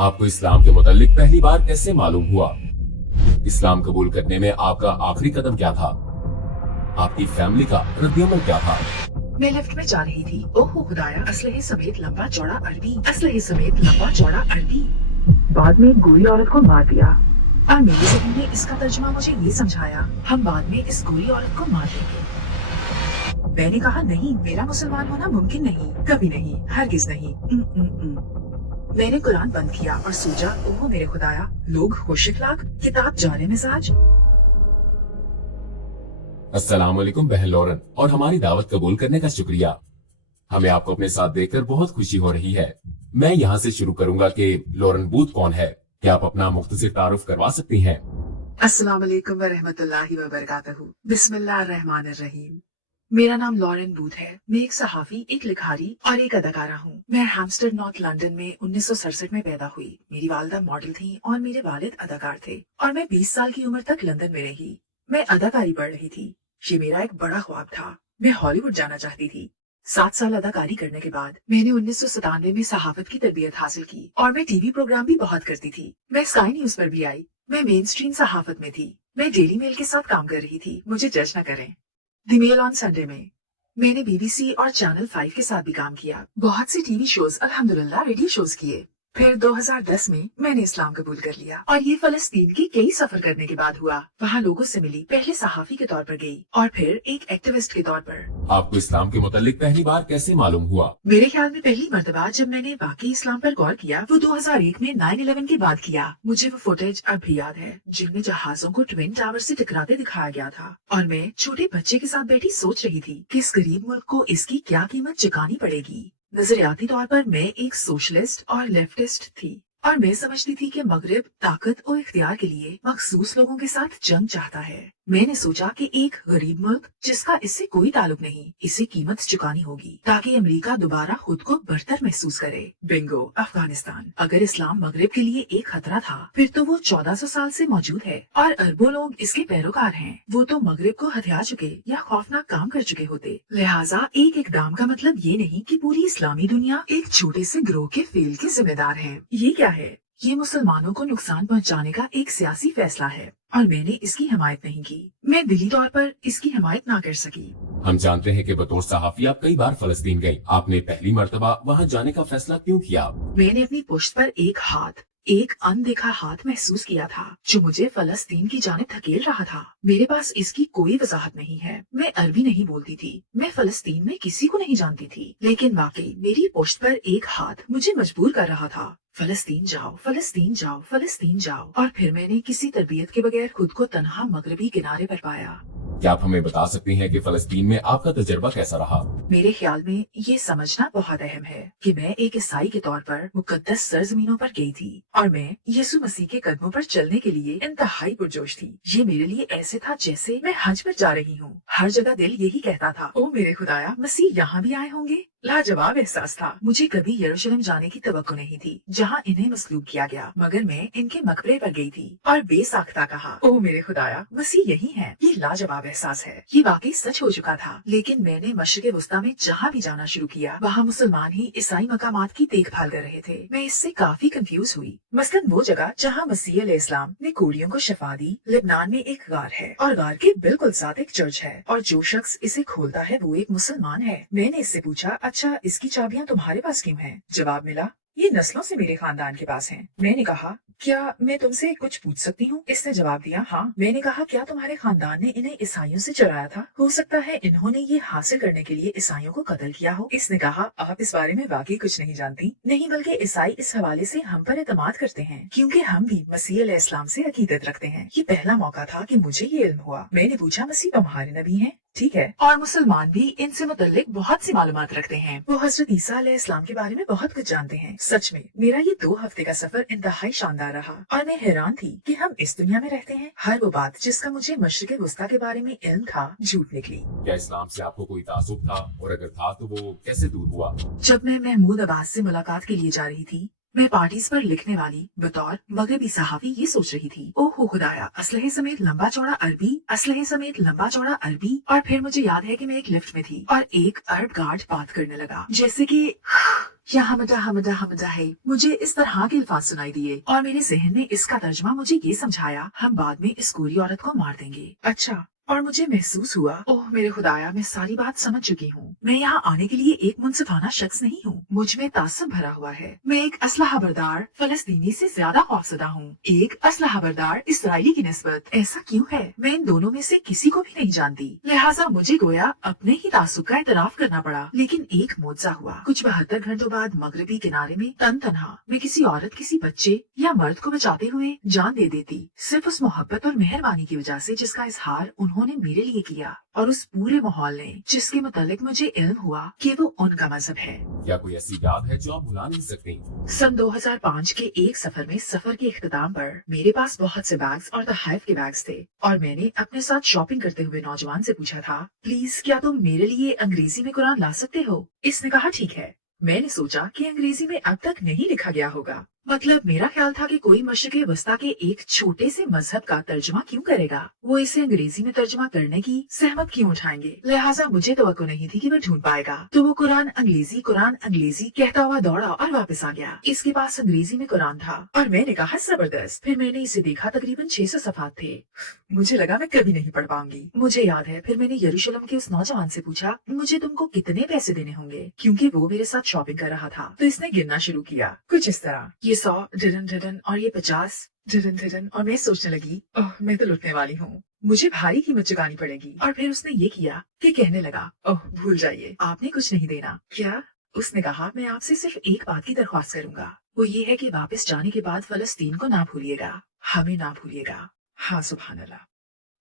आपको इस्लाम के मुतालिक पहली बार कैसे मालूम हुआ? इस्लाम कबूल करने में आपका आखिरी कदम क्या था? आपकी फैमिली का रद्द-ए-अमल क्या था? मैं लिफ्ट में जा रही थी। ओहो खुदाया, असलहे समेत लंबा चौड़ा अरबी, असलहे समेत लंबा चौड़ा अरबी। बाद में एक गोरी औरत को मार दिया और मेरी ज़हन में इसका तर्जुमा मुझे ये समझाया, हम बाद में इस गोरी औरत को मार देंगे। मैंने कहा नहीं, मेरा मुसलमान होना मुमकिन नहीं, कभी नहीं, हरगिज नहीं। मैंने कुरान बंद किया और सोचा, ओह मेरे खुदाया, लोग खुश इखलाक, किताब जाने मिजाज। अस्सलाम वालेकुम बहन लॉरेन, और हमारी दावत कबूल करने का शुक्रिया। हमें आपको अपने साथ देखकर बहुत खुशी हो रही है। मैं यहाँ से शुरू करूंगा कि लॉरेन बूथ कौन है। क्या आप अपना मुख्तसर तारुफ करवा सकती हैं? अस्सलाम वालेकुम व रहमतुल्लाहि व बरकातहू। बिस्मिल्लाहिर्रहमानिर्रहीम। मेरा नाम लॉरेन बूथ है। मैं एक सहाफी, एक लिखारी और एक अदाकारा हूँ। मैं हैम्स्टर नॉर्थ लंदन में 1967 में पैदा हुई। मेरी वालिदा मॉडल थी और मेरे वालिद अदाकार थे और मैं 20 साल की उम्र तक लंदन में रही। मैं अदाकारी पढ़ रही थी। ये मेरा एक बड़ा ख्वाब था। मैं हॉलीवुड जाना चाहती थी। 7 साल अदाकारी करने के बाद मैंने 1997 में सहाफत की तरबियत हासिल की और मैं टीवी प्रोग्राम भी बहुत करती थी। मैं स्काई न्यूज पर भी आई। मैं मेन स्ट्रीम सहाफत में थी। मैं डेली मेल के साथ काम कर रही थी। मुझे जज न करें। द मेल ऑन संडे में मैंने BBC और चैनल 5 के साथ भी काम किया। बहुत से टीवी शोज, अल्हम्दुलिल्लाह रेडियो शोज किए। फिर 2010 में मैंने इस्लाम कबूल कर लिया और ये फलस्तीन के कई सफर करने के बाद हुआ। वहाँ लोगों से मिली, पहले सहाफी के तौर पर गई और फिर एक एक्टिविस्ट के तौर पर। आपको इस्लाम के मुतालिक पहली बार कैसे मालूम हुआ? मेरे ख्याल में पहली मर्तबा जब मैंने वाकई इस्लाम पर गौर किया वो 2001 में 9/11 के बाद किया। मुझे वो फुटेज अब भी याद है जिनमें जहाजों को ट्विन टावर से टकराते दिखाया गया था और मैं छोटे बच्चे के साथ बैठी सोच रही थी कि इस गरीब मुल्क को इसकी क्या कीमत चुकानी पड़ेगी। नजरियाती तौर पर मैं एक सोशलिस्ट और लेफ्टिस्ट थी और मैं समझती थी कि मगरिब ताकत और इख्तियार के लिए मखसूस लोगों के साथ जंग चाहता है। मैंने सोचा कि एक गरीब मुल्क जिसका इससे कोई ताल्लुक नहीं, इसे कीमत चुकानी होगी ताकि अमेरिका दोबारा खुद को बरतर महसूस करे। बिंगो, अफगानिस्तान। अगर इस्लाम मगरिब के लिए एक खतरा था, फिर तो वो 1400 साल से मौजूद है और अरबों लोग इसके पैरोकार हैं। वो तो मगरिब को हथिया चुके या खौफनाक काम कर चुके होते। लिहाजा एक इकदाम का मतलब ये नहीं कि पूरी इस्लामी दुनिया एक छोटे से गिरोह के फेल के जिम्मेदार है। ये क्या है? ये मुसलमानों को नुकसान पहुंचाने का एक सियासी फैसला है और मैंने इसकी हिमायत नहीं की। मैं दिली तौर पर इसकी हिमायत ना कर सकी। हम जानते हैं कि बतौर सहाफी आप कई बार फलस्तीन गई। आपने पहली मर्तबा वहाँ जाने का फैसला क्यों किया? मैंने अपनी पुश्त पर एक अनदेखा हाथ महसूस किया था जो मुझे फलस्तीन की जानिब धकेल रहा था। मेरे पास इसकी कोई वजाहत नहीं है। मैं अरबी नहीं बोलती थी। मैं फलस्तीन में किसी को नहीं जानती थी, लेकिन वाकई मेरी पुश्त पर एक हाथ मुझे मजबूर कर रहा था। फलस्तीन जाओ, फलस्तीन जाओ, फलस्तीन जाओ। और फिर मैंने किसी तरबियत के बगैर खुद को तन्हा मगरबी किनारे पर पाया। क्या आप हमें बता सकती हैं कि फलस्तीन में आपका तजर्बा कैसा रहा? मेरे ख्याल में ये समझना बहुत अहम है कि मैं एक ईसाई के तौर पर मुकद्दस सरजमीनों पर गई थी और मैं यीशु मसीह के कदमों पर चलने के लिए इंतहाई पुरजोश थी। ये मेरे लिए ऐसे था जैसे मैं हज पर जा रही हूँ। हर जगह दिल यही कहता था, ओ मेरे खुदाया, मसीह यहाँ भी आए होंगे। लाजवाब एहसास था। मुझे कभी यरूशलेम जाने की तवक्को नहीं थी जहाँ इन्हें मसलूब किया गया, मगर मैं इनके मकबरे पर गई थी और बेसाख्ता कहा, ओह मेरे खुदाया, मसीह यही है। ये लाजवाब एहसास है। ये वाकई सच हो चुका था। लेकिन मैंने मशरिक़ वस्ता में जहाँ भी जाना शुरू किया, वहाँ मुसलमान ही ईसाई मकामात की देखभाल कर रहे थे। मैं इससे काफी कंफ्यूज हुई। मसलन वो जगह जहाँ मसीह अलैहिस्सलाम ने कोड़ियों को शफा दी, लेबनान में एक गार है और गार के बिल्कुल साथ एक चर्च है और जो शख्स इसे खोलता है वो एक मुसलमान है। मैंने इससे पूछा, अच्छा इसकी चाबियां तुम्हारे पास क्यों हैं? जवाब मिला, ये नस्लों से मेरे खानदान के पास हैं। मैंने कहा, क्या मैं तुमसे कुछ पूछ सकती हूँ? इसने जवाब दिया, हाँ। मैंने कहा, क्या तुम्हारे खानदान ने इन्हें ईसाइयों से चुराया था? हो सकता है इन्होंने ये हासिल करने के लिए ईसाइयों को कत्ल किया हो। इसने कहा, आप इस बारे में वाकई कुछ नहीं जानती। नहीं, बल्कि ईसाई इस हवाले से हम पर एतमाद करते हैं क्योंकि हम भी मसीह अलैहिस्सलाम से अकीदत रखते हैं। ये पहला मौका था कि मुझे ये इल्म हुआ। मैंने पूछा, मसीह तुम्हारे नबी हैं? ठीक है। और मुसलमान भी इनसे मुतल्लिक बहुत सी मालूमात रखते हैं। वो हजरत ईसा अलैहिस्सलाम के बारे में बहुत कुछ जानते हैं। सच में मेरा ये 2 हफ्ते का सफर इंतहाई शानदार रहा और मैं हैरान थी कि हम इस दुनिया में रहते हैं। हर वो बात जिसका मुझे मशरिक़ वस्ता के बारे में इल्म था झूठ निकली। क्या इस्लाम से आपको कोई तासुब था, और अगर था तो वो कैसे दूर हुआ? जब मैं महमूद अब्बास से मुलाकात के लिए जा रही थी, मैं पार्टीज पर लिखने वाली बतौर मगरबी सहाफी ये सोच रही थी, ओहो खुदाया, असलहे समेत लंबा चौड़ा अरबी, असलहे समेत लंबा चौड़ा अरबी। और फिर मुझे याद है कि मैं एक लिफ्ट में थी और एक अरब गार्ड बात करने लगा जैसे कि या हमदा हमदा हमदा है। मुझे इस तरह के अल्फाज सुनाई दिए और मेरे जहन ने इसका तर्जमा मुझे ये समझाया, हम बाद में इस गोरी औरत को मार देंगे। अच्छा, और मुझे महसूस हुआ, ओह मेरे खुदाया, मैं सारी बात समझ चुकी हूँ। मैं यहाँ आने के लिए एक मुनसिफाना शख्स नहीं हूँ। मुझ में तासुब भरा हुआ है। मैं एक असलहा बरदार फलस्तीनी से ज्यादा खौफजदा हूँ, एक असलहा बरदार इसराइली की निस्बत। ऐसा क्यों है? मैं इन दोनों में से किसी को भी नहीं जानती, लिहाजा मुझे गोया अपने ही तासुब का इतराफ करना पड़ा। लेकिन एक मोजा हुआ। कुछ 72 घंटों बाद मगरबी किनारे में तन तनहा मैं किसी औरत, किसी बच्चे या मर्द को बचाते हुए जान दे देती, सिर्फ उस मोहब्बत और मेहरबानी की वजह से जिसका इजहार उन्होंने मेरे लिए किया, और उस पूरे माहौल ने जिसके मुतालिक मुझे इल्म हुआ कि वो उनका मजहब है। क्या कोई ऐसी याद है जो आप भुला नहीं सकती? सन 2005 के एक सफर में सफर के इख्तिताम पर मेरे पास बहुत से बैग्स और तहफ़ के बैग्स थे, और मैंने अपने साथ शॉपिंग करते हुए नौजवान से पूछा था, प्लीज क्या तुम मेरे लिए अंग्रेजी में कुरान ला सकते हो? इसने कहा ठीक है। मैंने सोचा कि अंग्रेजी में अब तक नहीं लिखा गया होगा, मतलब मेरा ख्याल था कि कोई मशरिक़ वस्ता के एक छोटे से मजहब का तर्जुमा क्यों करेगा, वो इसे अंग्रेजी में तर्जुमा करने की सहमत क्यों उठाएंगे। लिहाजा मुझे तवक्को नहीं थी कि वो ढूंढ पाएगा, तो वो कुरान अंग्रेजी कहता हुआ दौड़ा और वापस आ गया। इसके पास अंग्रेजी में कुरान था और मैंने कहा जबरदस्त। फिर मैंने इसे देखा, तकरीबन 600 सफ़ात थे। मुझे लगा मैं कभी नहीं पढ़ पाऊंगी। मुझे याद है फिर मैंने यरूशलेम के उस नौजवान से पूछा, मुझे तुमको कितने पैसे देने होंगे, क्योंकि वो मेरे साथ शॉपिंग कर रहा था। तो इसने गिनना शुरू किया, कुछ इस तरह, ये 100 डडन डडन और ये 50 डडन डडन, और मैं सोचने लगी, ओह मैं तो लुटने वाली हूँ, मुझे भारी कीमत चुकानी पड़ेगी। और फिर उसने ये किया कि कहने लगा, ओह भूल जाइए, आपने कुछ नहीं देना। क्या? उसने कहा, मैं आपसे सिर्फ एक बात की दरख्वास्त करूंगा, वो ये है कि वापस जाने के बाद फलस्तीन को ना भूलिएगा, हमें ना भूलिएगा। हाँ सुभान अल्लाह।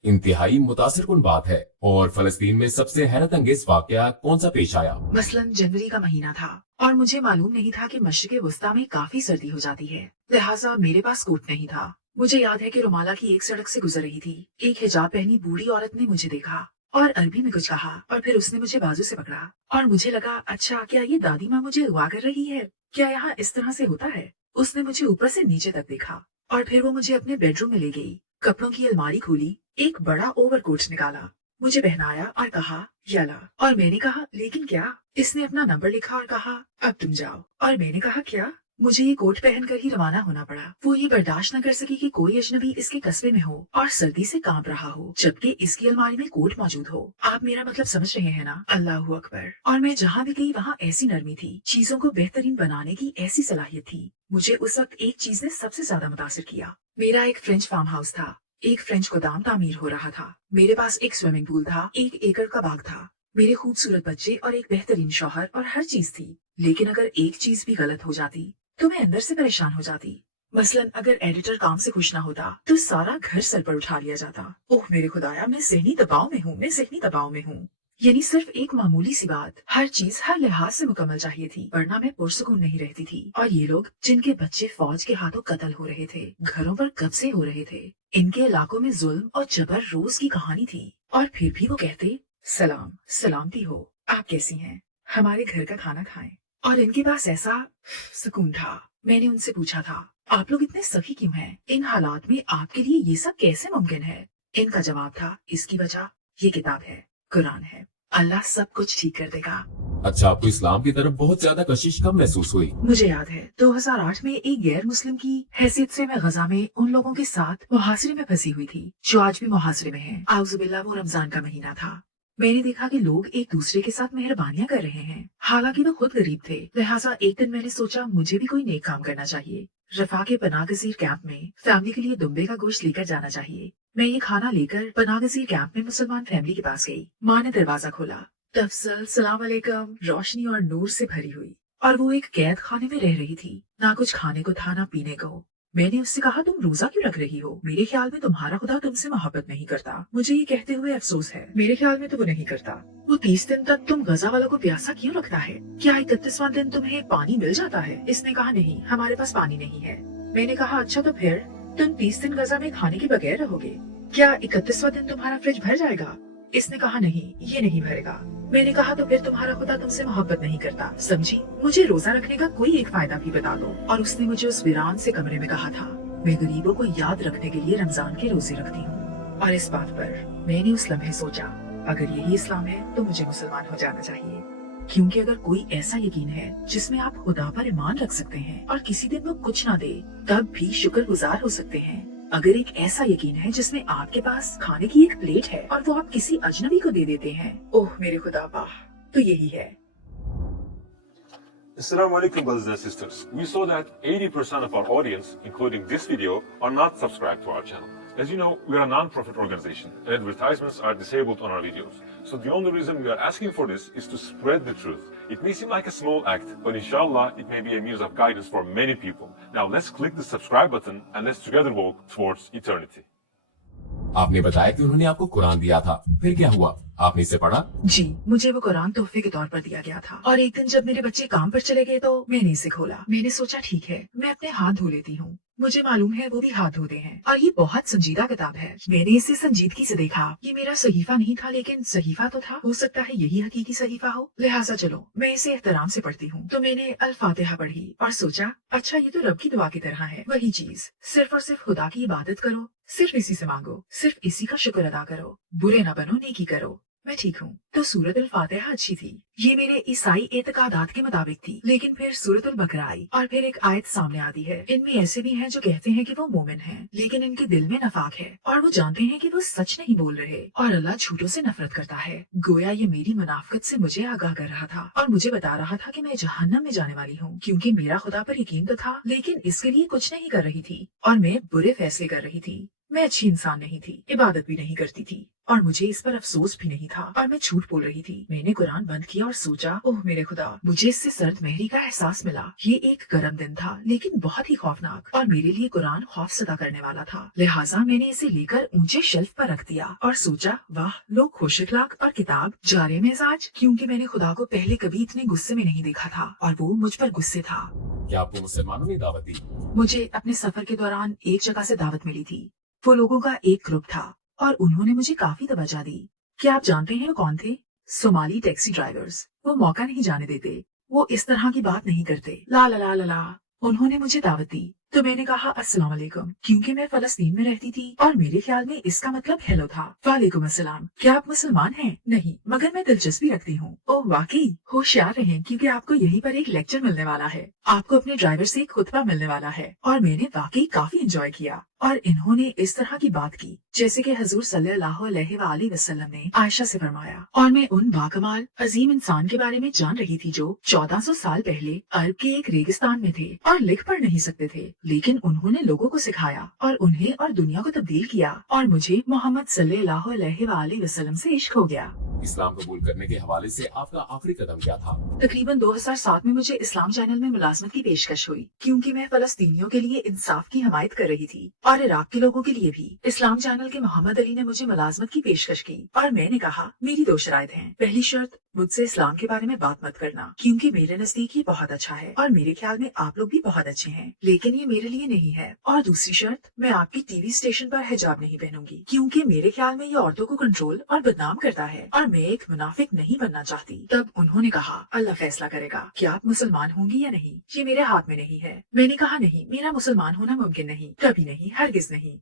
इंतहाई मुतासिरकुन बात है। और फलस्तीन में सबसे हैरत अंगेज वाकया कौन सा पेश आया? मसलन जनवरी का महीना था और मुझे मालूम नहीं था कि मशरिक़ वस्ता में काफी सर्दी हो जाती है, लिहाजा मेरे पास कोट नहीं था। मुझे याद है कि रुमाला की एक सड़क से गुजर रही थी, एक हिजाब पहनी बूढ़ी औरत ने मुझे देखा और अरबी में कुछ कहा, और फिर उसने मुझे बाजू से पकड़ा और मुझे लगा, अच्छा क्या ये दादी माँ मुझे अगवा कर रही है? क्या यहाँ इस तरह से होता है? उसने मुझे ऊपर से नीचे तक देखा और फिर वो मुझे अपने बेडरूम में ले गई। कपड़ों की अलमारी खोली, एक बड़ा ओवरकोट निकाला, मुझे पहनाया और कहा यला, और मैंने कहा लेकिन क्या? इसने अपना नंबर लिखा और कहा अब तुम जाओ, और मैंने कहा क्या? मुझे ये कोट पहनकर ही रवाना होना पड़ा। वो ये बर्दाश्त न कर सकी कि कोई अजनबी इसके कस्बे में हो और सर्दी से कांप रहा हो, जबकि इसकी अलमारी में कोट मौजूद हो। आप मेरा मतलब समझ रहे हैं ना? अल्लाह अकबर। और मैं जहाँ भी गई वहाँ ऐसी नरमी थी, चीजों को बेहतरीन बनाने की ऐसी सलाहियत थी। मुझे उस वक्त एक चीज ने सबसे ज्यादा मुतासिर किया। मेरा एक फ्रेंच फार्म हाउस था, एक फ्रेंच गोदाम तामीर हो रहा था, मेरे पास एक स्विमिंग पूल था, 1 एकड़ का बाग था, मेरे खूबसूरत बच्चे और एक बेहतरीन शौहर, और हर चीज थी। लेकिन अगर एक चीज भी गलत हो जाती तो मैं अंदर से परेशान हो जाती। मसलन अगर एडिटर काम से खुश ना होता तो सारा घर सर पर उठा लिया जाता। ओह मेरे खुदाया, मैं ज़हनी दबाव में हूँ, मैं ज़हनी दबाव में हूँ। यानी सिर्फ एक मामूली सी बात, हर चीज हर लिहाज से मुकम्मल चाहिए थी, वरना मैं पुरसुकून नहीं रहती थी। और ये लोग जिनके बच्चे फौज के हाथों कत्ल हो रहे थे, घरों पर कब्जे हो रहे थे, इनके इलाकों में जुल्म और जबर रोज की कहानी थी, और फिर भी वो कहते सलाम, सलामती हो, आप कैसी हैं, हमारे घर का खाना खाएं। और इनके पास ऐसा सुकून था। मैंने उनसे पूछा था, आप लोग इतने सखी क्यों हैं? इन हालात में आपके लिए ये सब कैसे मुमकिन है? इनका जवाब था, इसकी वजह ये किताब है, कुरान है, अल्लाह सब कुछ ठीक कर देगा। अच्छा, आपको इस्लाम की तरफ बहुत ज्यादा कशिश कब महसूस हुई? मुझे याद है 2008 में एक गैर मुस्लिम की हैसियत से मैं गजा में उन लोगों के साथ मुहासरे में फंसी हुई थी जो आज भी मुहासरे में हैं। आउज़ुबिल्लाह, वो रमजान का महीना था। मैंने देखा कि लोग एक दूसरे के साथ मेहरबानियां कर रहे हैं, हालांकि वो खुद गरीब थे। लिहाजा एक दिन मैंने सोचा मुझे भी कोई नेक काम करना चाहिए। रफा के पनागजीर कैंप में फैमिली के लिए दुम्बे का गोश्त लेकर जाना चाहिए। मैं ये खाना लेकर पनागजीर कैंप में मुसलमान फैमिली के पास गई। माँ ने दरवाजा खोला, तफसल सलाम अलैकुम रोशनी और नूर से भरी हुई, और वो एक कैद खाने में रह रही थी। ना कुछ खाने को था, ना पीने को। मैंने उससे कहा, तुम रोजा क्यों रख रही हो? मेरे ख्याल में तुम्हारा खुदा तुमसे मोहब्बत नहीं करता। मुझे ये कहते हुए अफसोस है, मेरे ख्याल में तो वो नहीं करता। वो 30 दिन तक तुम गजा वालों को प्यासा क्यों रखता है? क्या 31वां दिन तुम्हें पानी मिल जाता है? इसने कहा, नहीं, हमारे पास पानी नहीं है। मैंने कहा, अच्छा तो फिर तुम 30 दिन गजा में खाने के बगैर रहोगे? क्या 31वां दिन तुम्हारा फ्रिज भर जाएगा? इसने कहा, नहीं, ये नहीं भरेगा। मैंने कहा, तो फिर तुम्हारा खुदा तुमसे मोहब्बत नहीं करता, समझी? मुझे रोजा रखने का कोई एक फायदा भी बता दो। और उसने मुझे उस वीरान से कमरे में कहा था, मैं गरीबों को याद रखने के लिए रमजान के रोजे रखती हूँ। और इस बात पर मैंने उस लम्हे सोचा, अगर यही इस्लाम है तो मुझे मुसलमान हो जाना चाहिए। क्योंकि अगर कोई ऐसा यकीन है जिसमें आप खुदा पर ईमान रख सकते हैं और किसी दिन वो कुछ ना दे, तब भी शुक्रगुजार हो सकते हैं। अगर एक ऐसा यकीन है जिसमें आपके पास खाने की एक प्लेट है और वो आप किसी अजनबी को दे देते हैं, ओह मेरे खुदा वाह, तो यही है। Assalamu alaikum, brothers and sisters. We saw that 80% of our audience, including this video, are not subscribed to our channel. As you know, we are a non-profit organization and advertisements are disabled on our videos. So the only reason we are asking for this is to spread the truth. It may seem like a small act, but inshallah, it may be a means of guidance for many people. Now let's click the subscribe button and let's together walk towards eternity. आपने बताया कि उन्होंने आपको कुरान दिया था, फिर क्या हुआ? आपने इसे पढ़ा? जी, मुझे वो कुरान तोहफे के तौर पर दिया गया था और एक दिन जब मेरे बच्चे काम पर चले गए तो मैंने इसे खोला। मैंने सोचा ठीक है, मैं अपने हाथ धो लेती हूँ। मुझे मालूम है वो भी हाथ धोते हैं और ये बहुत संजीदा किताब है। मैंने इसे संजीदगी से देखा। ये मेरा सहीफा नहीं था, लेकिन सहीफा तो था। हो सकता है यही हकीकी सहीफा हो, लिहाजा चलो मैं इसे एहतराम से पढ़ती हूँ। तो मैंने अल फातिहा पढ़ी और सोचा अच्छा ये तो रब की दुआ की तरह है। वही चीज, सिर्फ और सिर्फ खुदा की इबादत करो, सिर्फ इसी से मांगो, सिर्फ इसी का शुक्र अदा करो, बुरे ना बनो, नेकी करो। मैं ठीक हूँ। तो सूरत अल फातिहा अच्छी थी। ये मेरे ईसाई एतकादात के मुताबिक थी। लेकिन फिर सूरत अल बकरा आई और फिर एक आयत सामने आती है। इनमें ऐसे भी हैं जो कहते हैं कि वो मोमिन हैं, लेकिन इनके दिल में नफाक है और वो जानते हैं कि वो सच नहीं बोल रहे और अल्लाह झूठों से नफरत करता है। गोया ये मेरी मुनाफकत से मुझे आगाह कर रहा था और मुझे बता रहा था कि मैं जहन्नम में जाने वाली हूँ, क्योंकि मेरा खुदा पर यकीन तो था, लेकिन इसके लिए कुछ नहीं कर रही थी और मैं बुरे फैसले कर रही थी। मैं अच्छी इंसान नहीं थी, इबादत भी नहीं करती थी और मुझे इस पर अफसोस भी नहीं था और मैं झूठ बोल रही थी। मैंने कुरान बंद किया और सोचा ओह मेरे खुदा, मुझे इससे सर्द महरी का एहसास मिला। ये एक गर्म दिन था, लेकिन बहुत ही खौफनाक, और मेरे लिए कुरान खौफ सदा करने वाला था। लिहाजा मैंने इसे लेकर ऊंचे शेल्फ पर रख दिया और सोचा वाह, लोग खुश अखलाक और किताब जारे मिजाज, क्योंकि मैंने खुदा को पहले कभी इतने गुस्से में नहीं देखा था और वो मुझ पर गुस्से था। क्या आपको मुसलमानों ने दावत दी? मुझे अपने सफर के दौरान एक जगह से दावत मिली थी। वो लोगों का एक ग्रुप था और उन्होंने मुझे काफी तवज्जो दी। क्या आप जानते हैं वो कौन थे? Somali taxi drivers. वो मौका नहीं जाने देते, वो इस तरह की बात नहीं करते। ला ला ला ला ला। उन्होंने मुझे दावत दी तो मैंने कहा अस्सलाम वालेकुम, क्योंकि मैं फलस्तीन में रहती थी और मेरे ख्याल में इसका मतलब हेलो था। वालेकुम अस्सलाम, क्या आप मुसलमान हैं? नहीं, मगर मैं दिलचस्पी रखती हूँ। ओह वाकई, होशियार रहें, क्योंकि आपको यहीं पर एक लेक्चर मिलने वाला है। आपको अपने ड्राइवर से एक खुतबा मिलने वाला है। और मैंने वाकई काफी एंजॉय किया और इन्होंने इस तरह की बात की जैसे कि हजूर सल्लल्लाहु अलैहि वसल्लम ने आयशा से फरमाया। और मैं उन बाकमाल अजीम इंसान के बारे में जान रही थी जो 1400 साल पहले अरब के एक रेगिस्तान में थे और लिख पढ़ नहीं सकते थे, लेकिन उन्होंने लोगों को सिखाया और उन्हें और दुनिया को तब्दील किया और मुझे मोहम्मद सल्लल्लाहु अलैहि वसल्लम से इश्क हो गया। इस्लाम कबूल करने के हवाले से आपका आखिरी कदम क्या था? तकरीबन 2007 में मुझे इस्लाम चैनल में मुलाजमत की पेशकश हुई, क्योंकि मैं फलस्तीनियों के लिए इंसाफ की हमायत कर रही थी और इराक के लोगों के लिए भी। इस्लाम चैनल के मोहम्मद अली ने मुझे मुलाजमत की पेशकश की और मैंने कहा मेरी 2 शराइत हैं। पहली शर्त, मुझसे इस्लाम के बारे में बात मत करना, क्योंकि मेरे नजदीक ये बहुत अच्छा है और मेरे ख्याल में आप लोग भी बहुत अच्छे हैं, लेकिन ये मेरे लिए नहीं है। और दूसरी शर्त, मैं आपकी टीवी स्टेशन पर हिजाब नहीं पहनूंगी, क्योंकि मेरे ख्याल में ये औरतों को कंट्रोल और बदनाम करता है और मैं एक मुनाफिक नहीं बनना चाहती। तब उन्होंने कहा अल्लाह फैसला करेगा कि आप मुसलमान होंगी या नहीं, ये मेरे हाथ में नहीं है। मैंने कहा नहीं, मेरा मुसलमान होना मुमकिन नहीं, कभी नहीं, हरगिज नहीं।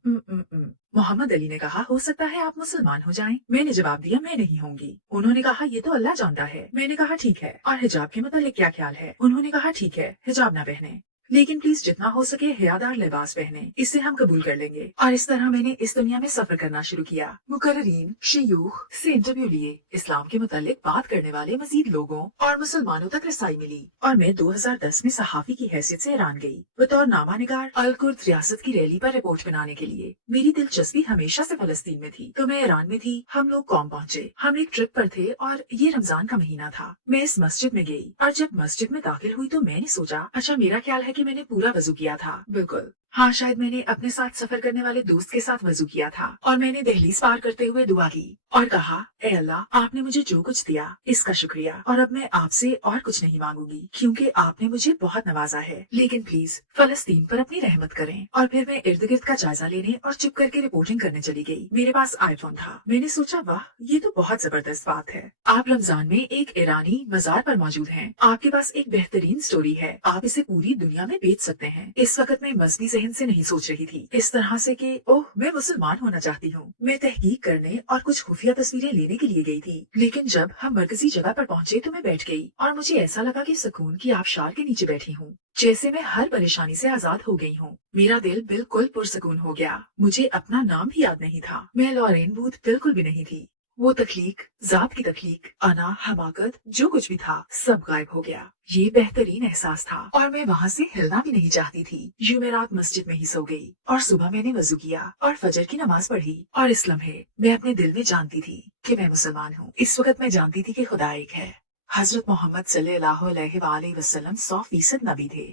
मोहम्मद अली ने कहा हो सकता है आप मुसलमान हो जाएं। मैंने जवाब दिया मैं नहीं होंगी। उन्होंने कहा ये तो अल्लाह जानता है। मैंने कहा ठीक है, और हिजाब के मतलब क्या ख्याल है? उन्होंने कहा ठीक है, हिजाब ना पहने, लेकिन प्लीज जितना हो सके हयादार लिबास पहने, इससे हम कबूल कर लेंगे। और इस तरह मैंने इस दुनिया में सफर करना शुरू किया। मुकर्रीन शयूख से इंटरव्यू लिए, इस्लाम के मुतालिक बात करने वाले मजीद लोगों और मुसलमानों तक रसाई मिली और मैं 2010 में सहाफी की हैसियत से ईरान गई बतौर नामानिगार अल कुर्द रियासत की रैली पर रिपोर्ट बनाने के लिए। मेरी दिलचस्पी हमेशा से फलस्तीन में थी, तो मैं ईरान में थी। हम लोग कौम पहुँचे, हम एक ट्रिप पर थे और ये रमजान का महीना था। मैं इस मस्जिद में गई और जब मस्जिद में दाखिल हुई तो मैंने सोचा अच्छा मेरा ख्याल है कि मैंने पूरा वजू किया था। बिल्कुल हाँ, शायद मैंने अपने साथ सफर करने वाले दोस्त के साथ वजू किया था और मैंने दहलीज पार करते हुए दुआ की और कहा ए अल्लाह, आपने मुझे जो कुछ दिया इसका शुक्रिया, और अब मैं आपसे और कुछ नहीं मांगूंगी क्योंकि आपने मुझे बहुत नवाजा है, लेकिन प्लीज फलस्तीन पर अपनी रहमत करें। और फिर मैं इर्द गिर्द का जायजा लेने और चुप करके रिपोर्टिंग करने चली गई। मेरे पास आईफोन था। मैंने सोचा वाह, ये तो बहुत जबरदस्त बात है। आप रमजान में एक ईरानी मजार पर मौजूद हैं, आपके पास एक बेहतरीन स्टोरी है, आप इसे पूरी दुनिया में बेच सकते हैं। इस वक्त मैं मजहबी जहन से नहीं सोच रही थी, इस तरह से कि ओह मैं मुसलमान होना चाहती हूँ। मैं तहकीक करने और कुछ खुफिया तस्वीरें लेने के लिए गई थी, लेकिन जब हम मरकजी जगह पर पहुँचे तो मैं बैठ गई और मुझे ऐसा लगा कि सुकून की आबशार के नीचे बैठी हूँ, जैसे मैं हर परेशानी से आजाद हो गई हूँ। मेरा दिल बिल्कुल पुरसकून हो गया। मुझे अपना नाम भी याद नहीं था। मैं लॉरेन बूथ बिल्कुल भी नहीं थी। वो तख्लीक, जात की तख्लीक, अना, हमाकत, जो कुछ भी था सब गायब हो गया। ये बेहतरीन एहसास था और मैं वहाँ से हिलना भी नहीं चाहती थी। यूं मैं रात मस्जिद में ही सो गई और सुबह मैंने वजू किया और फजर की नमाज पढ़ी और इस लम्हे मैं अपने दिल में जानती थी कि मैं मुसलमान हूँ। इस वक्त मैं जानती थी कि खुदा एक है। हजरत मोहम्मद सल्लल्लाहु अलैहि वसल्लम 100% नबी थे।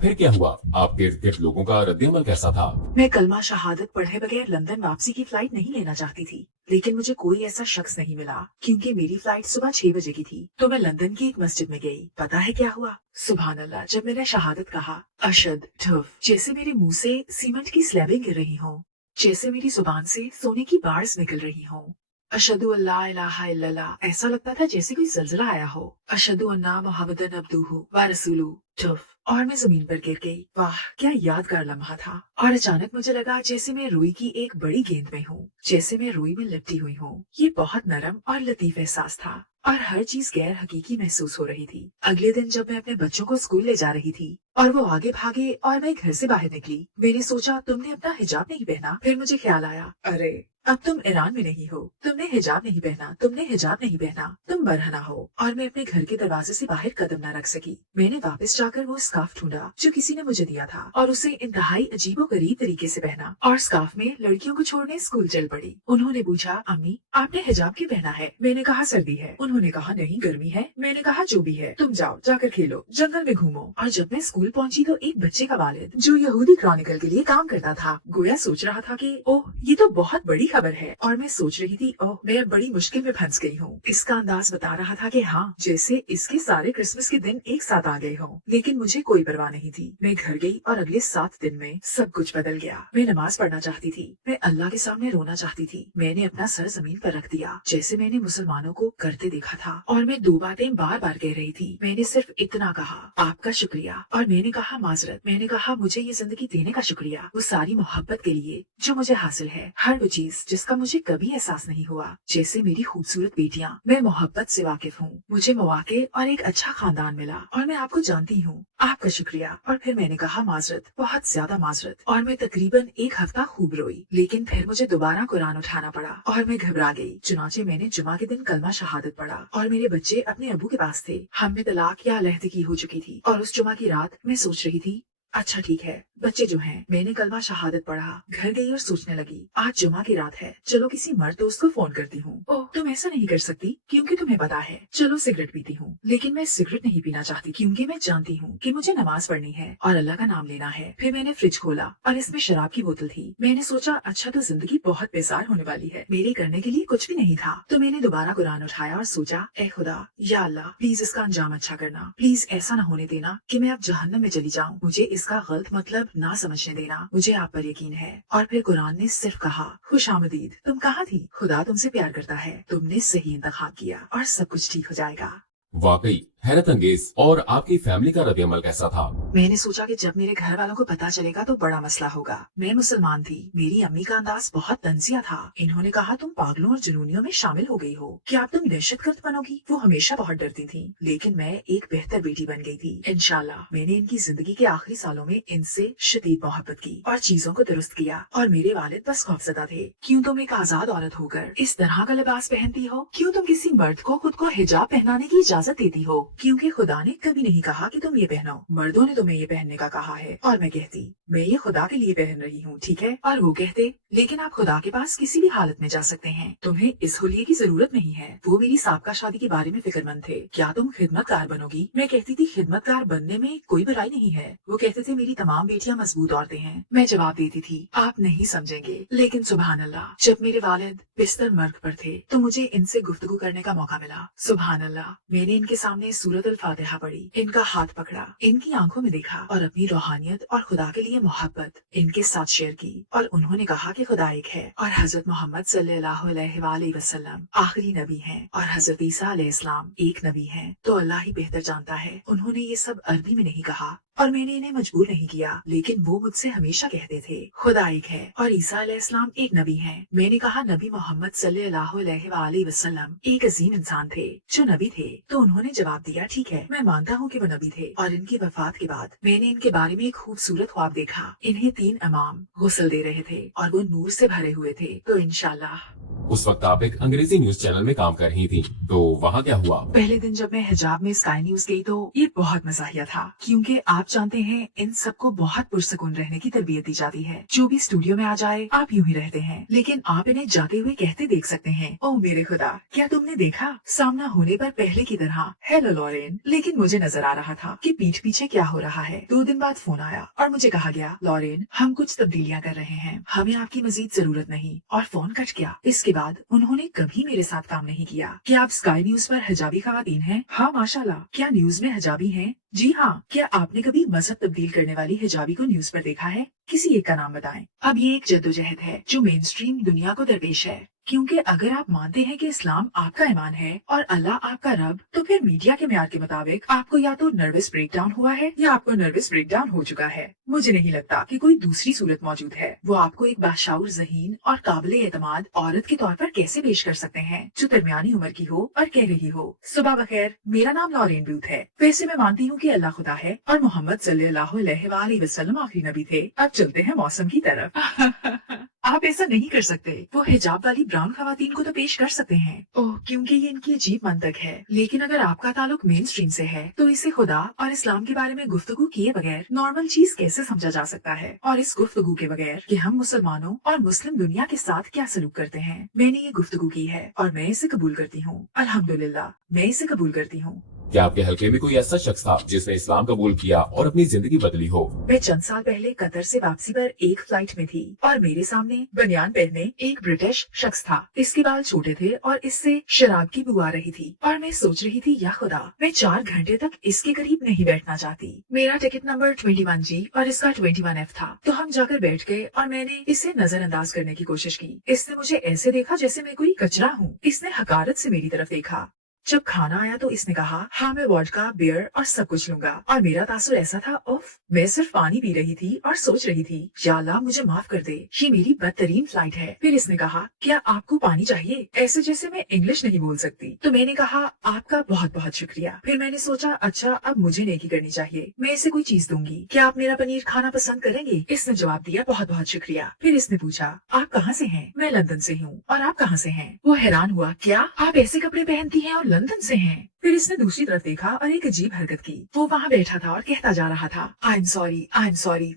फिर क्या हुआ? आपके इर्द गिर्द लोगों का रद्देअमल कैसा था? मैं कलमा शहादत पढ़े बगैर लंदन वापसी की फ्लाइट नहीं लेना चाहती थी, लेकिन मुझे कोई ऐसा शख्स नहीं मिला क्योंकि मेरी फ्लाइट सुबह 6 बजे की थी। तो मैं लंदन की एक मस्जिद में गई। पता है क्या हुआ? सुभान अल्लाह, जब मैंने शहादत कहा, अशद ठुफ, जैसे मेरे मुंह से सीमेंट की स्लैबें गिर रही हों, जैसे मेरी जुबान से सोने की बार्स निकल रही हों। अशहदु अल्ला इलाहा इल्लल्लाह, ऐसा लगता था जैसे कोई जल्जला आया हो। अशहदु अन्ना मुहम्मदन अब्दुहु व रसूलुहु, ठुफ, और मैं जमीन पर गिर गई। वाह क्या यादगार लम्हा था। और अचानक मुझे लगा जैसे मैं रुई की एक बड़ी गेंद में हूँ, जैसे मैं रुई में लिपटी हुई हूँ। ये बहुत नरम और लतीफ एहसास था और हर चीज गैर हकीकी महसूस हो रही थी। अगले दिन जब मैं अपने बच्चों को स्कूल ले जा रही थी और वो आगे भागे और मैं घर से बाहर निकली, मैंने सोचा तुमने अपना हिजाब नहीं पहना। फिर मुझे ख्याल आया, अरे अब तुम ईरान में नहीं हो, तुमने हिजाब नहीं पहना, तुमने हिजाब नहीं पहना, तुम बरहना हो। और मैं अपने घर के दरवाजे से बाहर कदम न रख सकी। मैंने वापस जाकर वो स्कार्फ ढूंढा जो किसी ने मुझे दिया था और उसे इंतहाई अजीबोगरीब तरीके से पहना और स्कार्फ में लड़कियों को छोड़ने स्कूल चल पड़ी। उन्होंने पूछा, अम्मी आपने हिजाब क्यों पहना है? मैंने कहा सर्दी है। उन्होंने कहा नहीं गर्मी है। मैंने कहा जो भी है, तुम जाओ जाकर खेलो, जंगल में घूमो। और जब मैं स्कूल पहुंची तो एक बच्चे का वालिद जो यहूदी क्रॉनिकल के लिए काम करता था, गोया सोच रहा था कि ओह ये तो बहुत बड़ी खबर है। और मैं सोच रही थी ओह मैं अब बड़ी मुश्किल में फंस गई हूँ। इसका अंदाज बता रहा था कि हाँ जैसे इसके सारे क्रिसमस के दिन एक साथ आ गए हों। लेकिन मुझे कोई परवाह नहीं थी। मैं घर गई और अगले 7 दिन में सब कुछ बदल गया। मैं नमाज पढ़ना चाहती थी, मैं अल्लाह के सामने रोना चाहती थी। मैंने अपना सर जमीन पर रख दिया जैसे मैंने मुसलमानों को करते देखा था और मैं 2 बातें बार बार कह रही थी। मैंने सिर्फ इतना कहा, आपका शुक्रिया, और मैंने कहा माजरत। मैंने कहा मुझे ये जिंदगी देने का शुक्रिया, वो सारी मोहब्बत के लिए जो मुझे हासिल है, हर वो चीज जिसका मुझे कभी एहसास नहीं हुआ, जैसे मेरी खूबसूरत बेटियां। मैं मोहब्बत से वाकिफ हूँ, मुझे मौके और एक अच्छा खानदान मिला और मैं आपको जानती हूँ, आपका शुक्रिया। और फिर मैंने कहा माजरत, बहुत ज्यादा माजरत। और मैं तकरीबन 1 हफ्ता खूब रोई, लेकिन फिर मुझे दोबारा कुरान उठाना पड़ा और मैं घबरा गई। चुनाचे मैंने जुमा के दिन कलमा शहादत पढ़ा और मेरे बच्चे अपने अबू के पास थे। हम में तलाक या अलहदगी हो चुकी थी और उस जुमा की रात मैं सोच रही थी, अच्छा ठीक है बच्चे जो हैं। मैंने कलमा शहादत पढ़ा, घर गई और सोचने लगी, आज जुमा की रात है, चलो किसी मर्द दोस्त को फोन करती हूँ। ओह तुम ऐसा नहीं कर सकती क्योंकि तुम्हें पता है, चलो सिगरेट पीती हूँ। लेकिन मैं सिगरेट नहीं पीना चाहती क्योंकि मैं जानती हूँ कि मुझे नमाज पढ़नी है और अल्लाह का नाम लेना है। फिर मैंने फ्रिज खोला और इसमें शराब की बोतल थी। मैंने सोचा अच्छा तो जिंदगी बहुत बेजार होने वाली है, मेरे करने के लिए कुछ भी नहीं था। तो मैंने दोबारा कुरान उठाया और सोचा, ए खुदा या अल्लाह प्लीज इसका अंजाम अच्छा करना, प्लीज ऐसा न होने देना कि मैं अब जहन्नम में चली जाऊँ। मुझे इसका गलत मतलब ना समझने देना, मुझे आप पर यकीन है। और फिर कुरान ने सिर्फ कहा, खुश आमदीद, तुम कहाँ थी? खुदा तुमसे प्यार करता है, तुमने सही इंतखाब किया और सब कुछ ठीक हो जाएगा। वाकई हैरत अंगेज। और आपकी फैमिली का रद्देअमल कैसा था? मैंने सोचा कि जब मेरे घर वालों को पता चलेगा तो बड़ा मसला होगा। मैं मुसलमान थी। मेरी अम्मी का अंदाज बहुत तंजिया था। इन्होंने कहा तुम पागलों और जुनूनियों में शामिल हो गई हो, क्या अब तुम दहशतगर्द बनोगी? वो हमेशा बहुत डरती थी, लेकिन मैं एक बेहतर बेटी बन गई थी इंशाल्लाह। मैंने इनकी जिंदगी के आखिरी सालों में इनसे शदीद मोहब्बत की और चीजों को दुरुस्त किया। और मेरे वालिद बस खौफजदा थे, क्यों तुम एक आजाद औरत होकर इस तरह का लिबास पहनती हो? क्यों तुम किसी मर्द को खुद को हिजाब पहनाने की इजाजत देती हो? क्योंकि खुदा ने कभी नहीं कहा कि तुम ये पहनो, मर्दों ने तुम्हें ये पहनने का कहा है। और मैं कहती, मैं ये खुदा के लिए पहन रही हूँ, ठीक है? और वो कहते, लेकिन आप खुदा के पास किसी भी हालत में जा सकते हैं, तुम्हें इस हुलिये की जरूरत नहीं है। वो मेरी साबका शादी के बारे में फिक्रमंद थे, क्या तुम खिदमतगार बनोगी? मैं कहती थी खिदमतगार बनने में कोई बुराई नहीं है। वो कहते थे मेरी तमाम बेटियां मजबूत औरतें हैं। मैं जवाब देती थी, आप नहीं समझेंगे, लेकिन सुभान अल्लाह, जब मेरे वालिद बिस्तर मर्ग पर थे तो मुझे इनसे गुफ्तगू करने का मौका मिला। सुभान अल्लाह, मैंने इनके सामने सूरत अल फातिहा पढ़ी, इनका हाथ पकड़ा, इनकी आंखों में देखा और अपनी रूहानियत और खुदा के लिए मोहब्बत इनके साथ शेयर की। और उन्होंने कहा कि खुदा एक है और हजरत मोहम्मद सल्लल्लाहु अलैहि वसल्लम आखिरी नबी हैं और हजरत ईसा अलैहिस्सलाम एक नबी हैं, तो अल्लाह ही बेहतर जानता है। उन्होंने ये सब अरबी में नहीं कहा, और मैंने इन्हें मजबूर नहीं किया, लेकिन वो मुझसे हमेशा कहते थे खुदा एक है और ईसा अलैहिस्सलाम एक नबी हैं। मैंने कहा नबी मोहम्मद सल्लल्लाहु अलैहि वसल्लम एक अजीम इंसान थे जो नबी थे। तो उन्होंने जवाब दिया ठीक है, मैं मानता हूँ कि वो नबी थे। और इनकी वफात के बाद मैंने इनके बारे में एक खूबसूरत ख्वाब देखा। इन्हें 3 इमाम गुस्ल दे रहे थे और वो नूर से भरे हुए थे। तो इंशाल्लाह। उस वक्त आप एक अंग्रेजी न्यूज चैनल में काम कर रही थी, तो वहाँ क्या हुआ? पहले दिन जब मैं हिजाब में स्काई न्यूज गई तो ये बहुत मजाहिया था, क्योंकि आप जानते हैं इन सबको बहुत पुरसकून रहने की तरबियत दी जाती है। जो भी स्टूडियो में आ जाए आप यूं ही रहते हैं, लेकिन आप इन्हें जाते हुए कहते देख सकते हैं ओह मेरे खुदा, क्या तुमने देखा? सामना होने पर पहले की तरह हेलो लॉरेन। लेकिन मुझे नजर आ रहा था कि पीठ पीछे क्या हो रहा है। 2 दिन बाद फोन आया और मुझे कहा गया लॉरेन हम कुछ तब्दीलियां कर रहे हैं, हमें आपकी मजीद जरूरत नहीं। और फोन कट गया। इसके बाद उन्होंने कभी मेरे साथ काम नहीं किया। क्या आप स्काई न्यूज पर हिजाबी खवातीन हैं? हाँ माशाल्लाह। क्या न्यूज में हिजाबी हैं? जी हाँ। क्या आपने कभी मजहब तब्दील करने वाली हिजाबी को न्यूज पर देखा है? किसी एक का नाम बताएं। अब ये एक जद्दोजहद है जो मेन स्ट्रीम दुनिया को दरपेश है, क्योंकि अगर आप मानते हैं कि इस्लाम आपका ईमान है और अल्लाह आपका रब, तो फिर मीडिया के म्यार के मुताबिक आपको या तो नर्वस ब्रेकडाउन हुआ है या आपको नर्वस ब्रेकडाउन हो चुका है। मुझे नहीं लगता कि कोई दूसरी सूरत मौजूद है। वो आपको एक बाशाऊर ज़हीन और काबिल एतमाद औरत के तौर पर कैसे पेश कर सकते हैं जो दरमियानी उम्र की हो और कह रही हो सुबह बखैर, मेरा नाम लॉरेन ब्यूथ है। वैसे मैं मानती हूँ कि अल्लाह खुदा है और मोहम्मद सल्लल्लाहु अलैहि वसल्लम आखिरी नबी थे। अब चलते हैं मौसम की तरफ। आप ऐसा नहीं कर सकते। वो हिजाब वाली ब्राउन खवातीन को तो पेश कर सकते हैं। ओह, क्योंकि ये इनकी अजीब मंतक है। लेकिन अगर आपका ताल्लुक मेन स्ट्रीम से है तो इसे खुदा और इस्लाम के बारे में गुफ्तगू किए बगैर नॉर्मल चीज कैसे समझा जा सकता है? और इस गुफ्तगू के बगैर कि हम मुसलमानों और मुस्लिम दुनिया के साथ क्या सलूक करते हैं। मैंने ये गुफ्तगू की है और मैं इसे कबूल करती हूँ। अल्हम्दुलिल्लाह, मैं इसे कबूल करती हूँ। क्या आपके हल्के में कोई ऐसा शख्स था जिसने इस्लाम कबूल किया और अपनी जिंदगी बदली हो? मैं चंद साल पहले कतर से वापसी पर एक फ्लाइट में थी और मेरे सामने बनियान पहने एक ब्रिटिश शख्स था। इसके बाल छोटे थे और इससे शराब की बू आ रही थी और मैं सोच रही थी या खुदा, मैं 4 घंटे तक इसके करीब नहीं बैठना चाहती। मेरा टिकट नंबर 21G और इसका 21F था। तो हम जाकर बैठ गए और मैंने इसे नजरअंदाज करने की कोशिश की। इसने मुझे ऐसे देखा जैसे मैं कोई कचरा हूँ। इसने हकारत से मेरी तरफ देखा। जब खाना आया तो इसने कहा हाँ मैं वोडका, बियर और सब कुछ लूंगा। और मेरा तासुर ऐसा था उफ, मैं सिर्फ पानी पी रही थी और सोच रही थी या अल्लाह मुझे माफ कर दे, ये मेरी बदतरीन फ्लाइट है। फिर इसने कहा क्या आपको पानी चाहिए? ऐसे जैसे मैं इंग्लिश नहीं बोल सकती। तो मैंने कहा आपका बहुत बहुत शुक्रिया। फिर मैंने सोचा अच्छा अब मुझे नेकी करनी चाहिए, मैं इसे कोई चीज दूंगी। क्या आप मेरा पनीर खाना पसंद करेंगे? इसने जवाब दिया बहुत बहुत शुक्रिया। फिर इसने पूछा आप कहाँ से हैं? मैं लंदन से हूँ। और आप कहाँ से हैं? वो हैरान हुआ क्या आप ऐसे कपड़े पहनती हैं और लंदन से हैं? फिर इसने दूसरी तरफ देखा और एक अजीब हरकत की। वो वहाँ बैठा था और कहता जा रहा था I am sorry, I am sorry,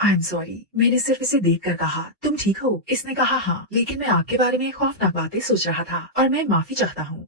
I am sorry. मैंने सिर्फ इसे देखकर कहा तुम ठीक हो? इसने कहा हाँ, लेकिन मैं आपके बारे में खौफनाक बातें सोच रहा था और मैं माफी चाहता हूँ।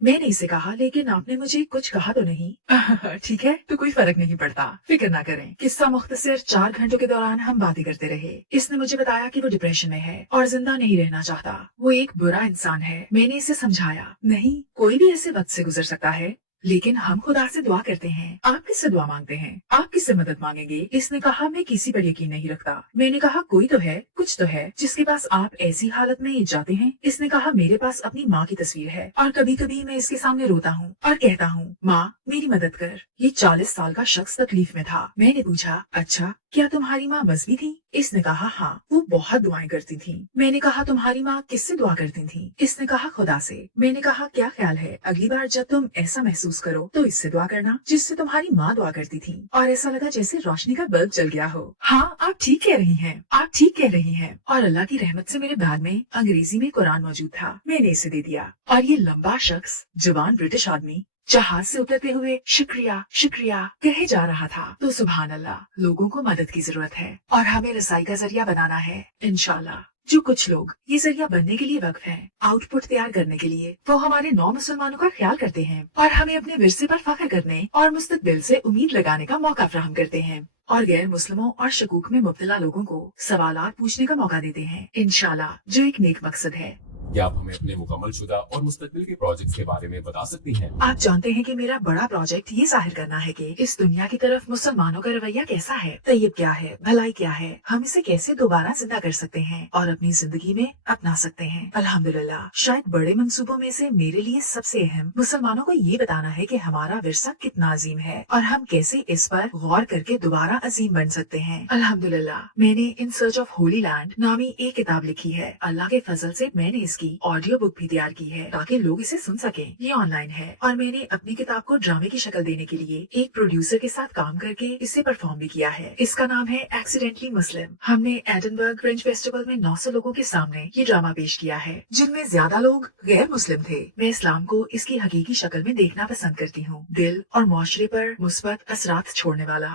मैंने इसे कहा लेकिन आपने मुझे कुछ कहा तो नहीं? ठीक है, तो कोई फर्क नहीं पड़ता, फिक्र ना करें। किस्सा मुख्तसर 4 घंटों के दौरान हम बातें करते रहे। इसने मुझे बताया कि वो डिप्रेशन में है और जिंदा नहीं रहना चाहता। वो एक बुरा इंसान है। मैंने इसे समझाया नहीं, कोई भी ऐसे वक्त से गुजर सकता है, लेकिन हम खुदा से दुआ करते हैं। आप किससे दुआ मांगते हैं? आप किससे मदद मांगेंगे? इसने कहा मैं किसी पर यकीन नहीं रखता। मैंने कहा कोई तो है, कुछ तो है जिसके पास आप ऐसी हालत में जाते हैं। इसने कहा मेरे पास अपनी माँ की तस्वीर है और कभी कभी मैं इसके सामने रोता हूँ और कहता हूँ माँ मेरी मदद कर। ये 40 साल का शख्स तकलीफ में था। मैंने पूछा अच्छा क्या तुम्हारी माँ मजहबी थी? इसने कहा हाँ, वो बहुत दुआएं करती थी। मैंने कहा तुम्हारी माँ किससे दुआ करती थी? इसने कहा खुदा से। मैंने कहा क्या ख्याल है अगली बार जब तुम ऐसा महसूस करो तो इससे दुआ करना जिससे तुम्हारी माँ दुआ करती थी। और ऐसा लगा जैसे रोशनी का बल्ब जल गया हो। हाँ आप ठीक कह रही हैं, आप ठीक कह रही हैं। और अल्लाह की रहमत से मेरे बैग में अंग्रेजी में कुरान मौजूद था। मैंने इसे दे दिया और ये लंबा शख्स जवान ब्रिटिश आदमी जहाज से उतरते हुए शुक्रिया शुक्रिया कहे जा रहा था। तो सुभान अल्लाह, लोगों को मदद की जरूरत है और हमें रसाई का जरिया बनाना है इंशाल्लाह। जो कुछ लोग ये जरिया बनने के लिए वक्फ हैं, आउटपुट तैयार करने के लिए, वो हमारे 9 मुसलमानों का ख्याल करते हैं और हमें अपने विरसे पर फख्र करने और मुस्तकबिल से उम्मीद लगाने का मौका फराहम करते हैं और गैर मुस्लिमों और शकूक में मुब्तला लोगों को सवालात पूछने का मौका देते हैं इंशाल्लाह, जो एक नेक मकसद है। क्या आप हमें अपने मुकम्मल शुदा और मुस्तकबिल के प्रोजेक्ट्स के बारे में बता सकती हैं? आप जानते हैं कि मेरा बड़ा प्रोजेक्ट ये जाहिर करना है कि इस दुनिया की तरफ मुसलमानों का रवैया कैसा है, तैयब क्या है, भलाई क्या है, हम इसे कैसे दोबारा जिंदा कर सकते हैं और अपनी जिंदगी में अपना सकते हैं। अल्हम्दुलिल्लाह, शायद बड़े मंसूबों में से मेरे लिए सबसे अहम मुसलमानों को ये बताना है कि हमारा विरसा कितना अजीम है और हम कैसे इस पर गौर करके दोबारा अजीम बन सकते हैं। अल्हम्दुलिल्लाह, मैंने in search of Holi land नामी एक किताब लिखी है। अल्लाह के फजल से मैंने इसकी ऑडियो बुक भी तैयार की है ताकि लोग इसे सुन सकें। ये ऑनलाइन है और मैंने अपनी किताब को ड्रामे की शक्ल देने के लिए एक प्रोड्यूसर के साथ काम करके इसे परफॉर्म भी किया है। इसका नाम है एक्सीडेंटली मुस्लिम। हमने एडनबर्ग फ्रेंच फेस्टिवल में 900 लोगों के सामने ये ड्रामा पेश किया है, जिनमें ज्यादा लोग गैर मुस्लिम थे। मैं इस्लाम को इसकी हकीकी शक्ल में देखना पसंद करती हूँ, दिल और मुआशरे पर मुस्बत असरात छोड़ने वाला।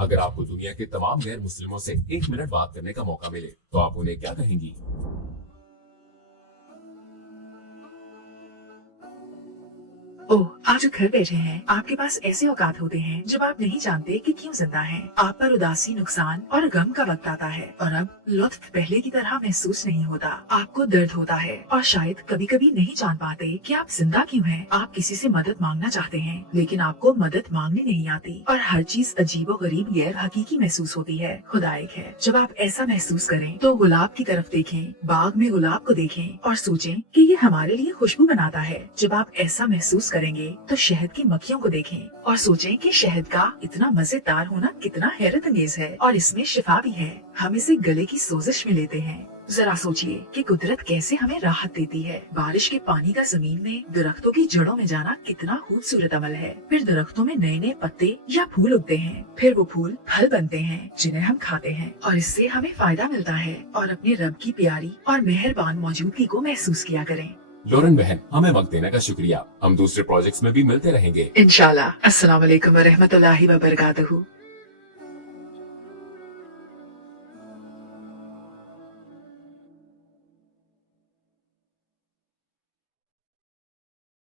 अगर आपको दुनिया के तमाम गैर मुस्लिमों से 1 मिनट बात करने का मौका मिले तो आप उन्हें क्या कहेंगी? ओह, आप जो घर बैठे हैं, आपके पास ऐसे औकात होते हैं जब आप नहीं जानते कि क्यों जिंदा हैं। आप पर उदासी, नुकसान और गम का वक्त आता है और अब लुत्फ पहले की तरह महसूस नहीं होता। आपको दर्द होता है और शायद कभी कभी नहीं जान पाते कि आप जिंदा क्यों हैं। आप किसी से मदद मांगना चाहते हैं लेकिन आपको मदद मांगनी नहीं आती और हर चीज अजीबो गरीब गैर हकीकी महसूस होती है। खुदा एक है। जब आप ऐसा महसूस करें तो गुलाब की तरफ देखें, बाग में गुलाब को देखें और सोचें कि ये हमारे लिए खुशबू बनाता है। जब आप ऐसा महसूस करेंगे तो शहद की मक्खियों को देखें और सोचें कि शहद का इतना मजेदार होना कितना हैरत अंगेज है और इसमें शिफा भी है। हम इसे गले की सोजिश में लेते हैं। जरा सोचिए कि कुदरत कैसे हमें राहत देती है। बारिश के पानी का जमीन में दरख्तों की जड़ों में जाना कितना खूबसूरत अमल है। फिर दरख्तों में नए नए पत्ते या फूल उगते हैं, फिर वो फूल फल बनते हैं जिन्हें हम खाते हैं और इससे हमें फायदा मिलता है। और अपने रब की प्यारी और मेहरबान मौजूदगी को महसूस किया करें। लोरेन बहन, हमें वक्त देने का शुक्रिया। हम दूसरे प्रोजेक्ट्स में भी मिलते रहेंगे। इंशाल्लाह। अस्सलाम वालेकुम व रहमतुल्लाहि व बरकातहू।